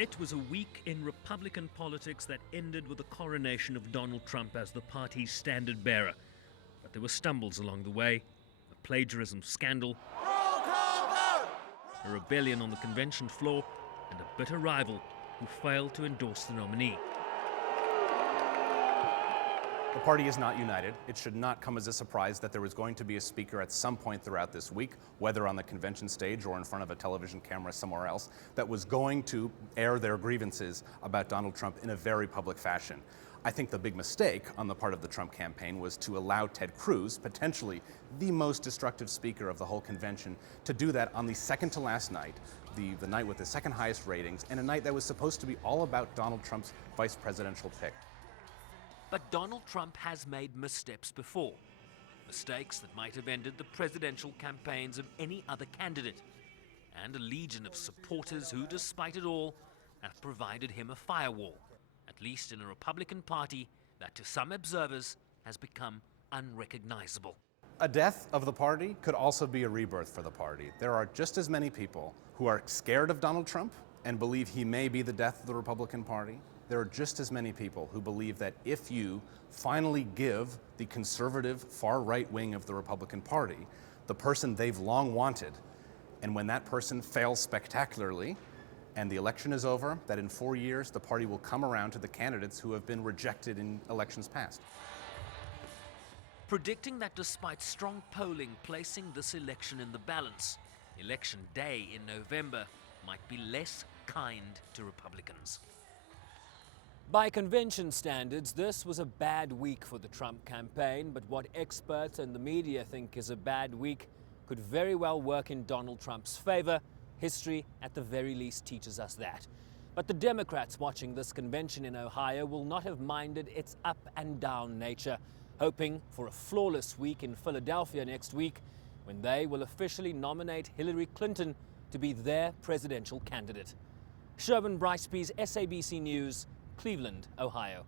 It was a week in Republican politics that ended with the coronation of Donald Trump as the party's standard bearer. But there were stumbles along the way, a plagiarism scandal, a rebellion on the convention floor, and a bitter rival who failed to endorse the nominee. The party is not united. It should not come as a surprise that there was going to be a speaker at some point throughout this week, whether on the convention stage or in front of a television camera somewhere else, that was going to air their grievances about Donald Trump in a very public fashion. I think the big mistake on the part of the Trump campaign was to allow Ted Cruz, potentially the most destructive speaker of the whole convention, to do that on the second to last night, the night with the second highest ratings, and a night that was supposed to be all about Donald Trump's vice presidential pick. But Donald Trump has made missteps before. Mistakes that might have ended the presidential campaigns of any other candidate. And a legion of supporters who, despite it all, have provided him a firewall, at least in a Republican Party that to some observers has become unrecognizable. A death of the party could also be a rebirth for the party. There are just as many people who are scared of Donald Trump and believe he may be the death of the Republican Party. There are just as many people who believe that if you finally give the conservative far-right wing of the Republican Party the person they've long wanted, and when that person fails spectacularly and the election is over, that in 4 years the party will come around to the candidates who have been rejected in elections past. Predicting that despite strong polling placing this election in the balance, Election Day in November might be less kind to Republicans. By convention standards, this was a bad week for the Trump campaign, but what experts and the media think is a bad week could very well work in Donald Trump's favor. History, at the very least, teaches us that. But the Democrats watching this convention in Ohio will not have minded its up and down nature, hoping for a flawless week in Philadelphia next week, when they will officially nominate Hillary Clinton to be their presidential candidate. Sherwin Bryceby's SABC News, Cleveland, Ohio.